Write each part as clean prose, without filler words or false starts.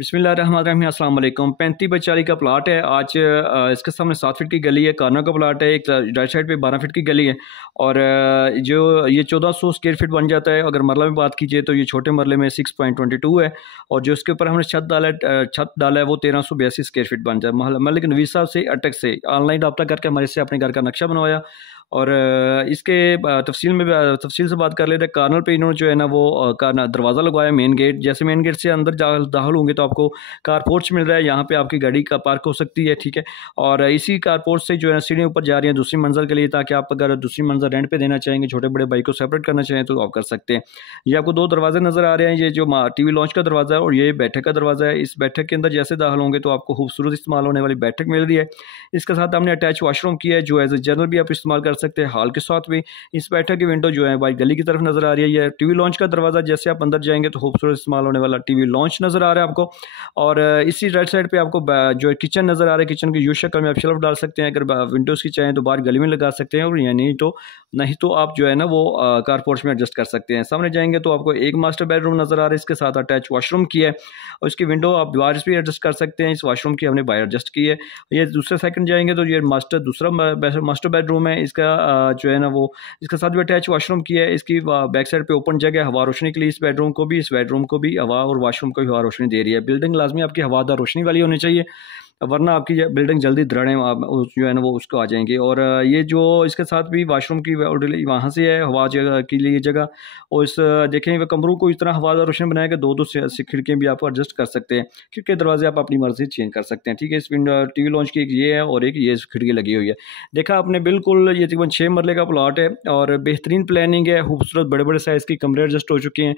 बिस्मिल्लाहिर्रहमानिर्रहीम। अस्सलाम वालेकुम। 35 बाई 40 का प्लाट है। आज इसके सामने 7 फीट की गली है, कॉर्नर का प्लाट है। एक राइट साइड पे 12 फीट की गली है और जो ये 1400 स्क्वायर फीट बन जाता है। अगर मरला में बात कीजिए तो ये छोटे मरले में 6.22 है और जो इसके ऊपर हमने छत डाला है वो 1382 स्क्वायर फीट बन जाए। मलिक नवीद साहब से अटक से ऑनलाइन रब्ता करके हमारे से अपने घर का नक्शा बनवाया और इसके तफसील से बात कर लेते हैं। कार्नर पे इन्होंने जो है ना वो दरवाज़ा लगवाया, मेन गेट। जैसे मेन गेट से अंदर दाखिल होंगे तो आपको कार पोर्च मिल रहा है, यहाँ पे आपकी गाड़ी का पार्क हो सकती है, ठीक है। और इसी कार पोर्च से जो है सीढ़ियाँ ऊपर जा रही हैं दूसरी मंजिल के लिए, ताकि आप अगर दूसरी मंजिल रेंट पे देना चाहेंगे, छोटे बड़े बाइक को सेपरेट करना चाहें तो आप कर सकते हैं। ये आपको 2 दरवाजे नज़र आ रहे हैं, ये जो टीवी लॉन्च का दरवाज़ा है और ये बैठक का दरवाज़ा है। इस बैठक के अंदर जैसे दाखिल होंगे तो आपको खूबसूरत इस्तेमाल होने वाली बैठक मिल रही है। इसके साथ हमने अटैच वॉशरूम किया है जो एज ए जनरल भी आप इस्तेमाल कर सकते हैं। हॉल के साथ भी इस बैठक की विंडो जो है भाई गली की तरफ नज़र आ रही है। ये टीवी लॉन्च का दरवाज़ा, जैसे आप अंदर जाएंगे तो खूबसूरत इस्तेमाल होने वाला टीवी लॉन्च नज़र आ रहा है आपको। और इसी राइट साइड पे आपको जो किचन नज़र आ रहा है। किचन की यू शक्ल में आप शेल्फ डाल सकते हैं, अगर विंडोज़ की चाहें तो बाहर गली में लगा सकते हैं, और या नहीं तो आप जो है ना वो कार पोर्च में एडजस्ट कर सकते हैं। सामने जाएंगे तो आपको एक मास्टर बेडरूम नज़र आ रहा है, इसके साथ अटैच वॉशरूम की है और इसकी विंडो आप दीवार से भी एडजस्ट कर सकते हैं। इस वॉशरूम की हमने बाहर एडजस्ट की है। ये दूसरे सेकंड जाएंगे तो ये दूसरा मास्टर बेडरूम है। इसका जो है ना वो इसके साथ भी अटैच वॉशरूम की है। इसकी बैक साइड पे ओपन जगह, हवा रोशनी के लिए। इस बेडरूम को भी हवा और वॉशरूम को भी हवा रोशनी दे रही है। बिल्डिंग लाजमी आपकी हवादार रोशनी वाली होनी चाहिए, वरना आपकी बिल्डिंग जल्दी दराड़ें जो है ना वो उसको आ जाएंगी। और ये जो इसके साथ भी वॉशरूम की वहाँ से है हवा जगह के लिए जगह। और इस देखें वह कमरों को इस तरह हवादार रोशनी बनाया कि 2-2 से खिड़कियाँ भी आप एडजस्ट कर सकते हैं। खिड़की दरवाजे आप अपनी मर्जी चेंज कर सकते हैं, ठीक है। इस टीवी लॉन्च की एक ये है और एक ये खिड़की लगी हुई है। देखा आपने, बिल्कुल ये तकरीबन 6 मरले का प्लॉट है और बेहतरीन प्लानिंग है। खूबसूरत बड़े बड़े साइज़ की कमरे एडजस्ट हो चुके हैं।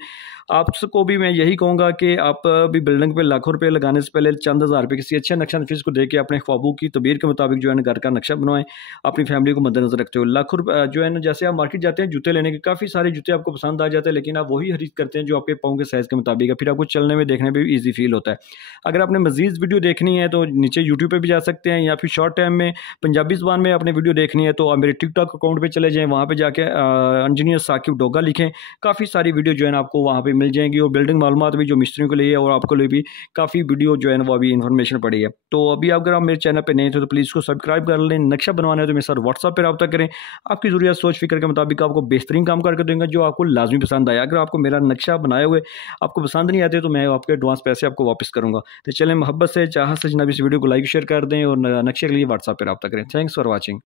आपको भी मैं यही कहूँगा कि आप भी बिल्डिंग पे लाखों रुपए लगाने से पहले चंद हज़ार रुपये किसी अच्छे नक्शा नफीस को दे के अपने ख्वाबों की तबीर के मुताबिक जो है ना घर का नक्शा बनवाएं, अपनी फैमिली को मद्देनजर रखते हुए। लाखों रुपये जो है ना, जैसे आप मार्केट जाते हैं जूते लेने के, काफ़ी सारे जूते आपको पसंद आ जाते हैं, लेकिन आप वही खरीद करते हैं जो आपके पाँव के साइज़ के मुताबिक है। फिर आपको चलने में देखने में भी ईजी फील होता है। अगर आपने मजीद वीडियो देखनी है तो नीचे यूट्यूब पर भी जा सकते हैं, या फिर शॉर्ट टाइम में पंजाबी ज़बान में आपने वीडियो देखनी है तो आप मेरे टिकटॉक अकाउंट पर चले जाएँ, वहाँ पर जाके इंजीनियर साकिब डोगा लिखें। काफ़ी सारी वीडियो जो है ना आपको वहाँ पर मिल जाएंगी, और बिल्डिंग मालूमात भी जो मिस्त्रियों के लिए और आपके लिए भी काफ़ी वीडियो जो है ना वो अभी इन्फॉर्मेशन पड़ी है। तो अभी अगर आप मेरे चैनल पे नए थे तो प्लीज़ इसको सब्सक्राइब कर लें। नक्शा बनवाना है तो मेरे साथ व्हाट्सएप पर रब्ता करें। आपकी ज़रूरत सोच फिक्र के मुताबिक आपको बेहतरीन काम करके दूंगा जो आपको लाजमी पसंद आया। अगर आपको मेरा नक्शा बनाए हुए आपको पसंद नहीं आते तो मैं आपके एडवांस पैसे आपको वापस करूँगा। तो चलें, मोहब्बत से चाह से जनाब इस वीडियो को लाइक शेयर कर दें और नक्शे के लिए व्हाट्सएप पर रब्ता करें। Thanks for watching.